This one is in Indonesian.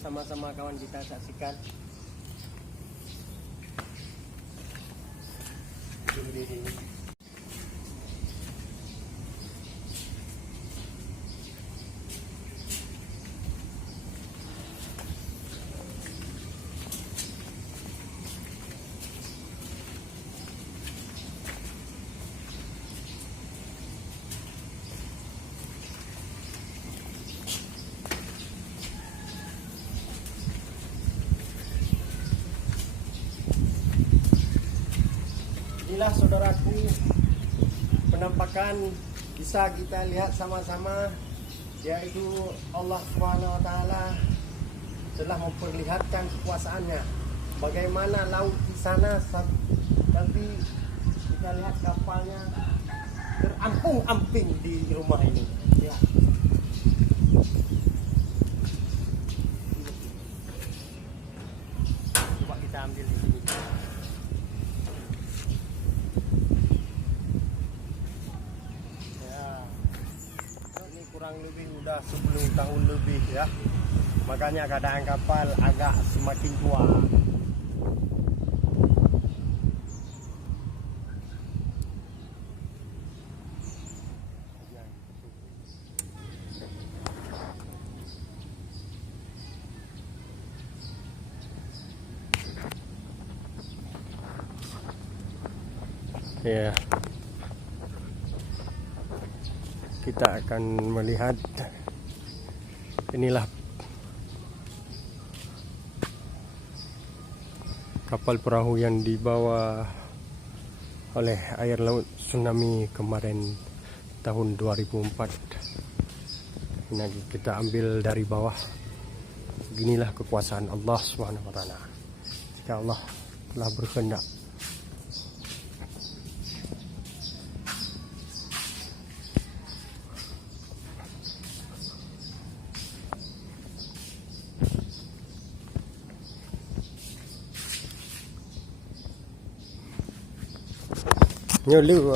bersama-sama kawan kita saksikan. Inilah saudaraku penampakan bisa kita lihat sama-sama, yaitu Allah SWT telah memperlihatkan kekuasaannya. Bagaimana laut di sana, tapi kita lihat kapalnya terampung-amping di rumah ini. Ya. Coba kita ambil di sini. Kurang lebih udah 10 tahun lebih ya, makanya keadaan kapal agak semakin tua. Ya, kita akan melihat inilah kapal perahu yang dibawa oleh air laut tsunami kemarin tahun 2004. Ini kita ambil dari bawah. Beginilah kekuasaan Allah SWT. Jika Allah telah berkehendak. Nhiều lưu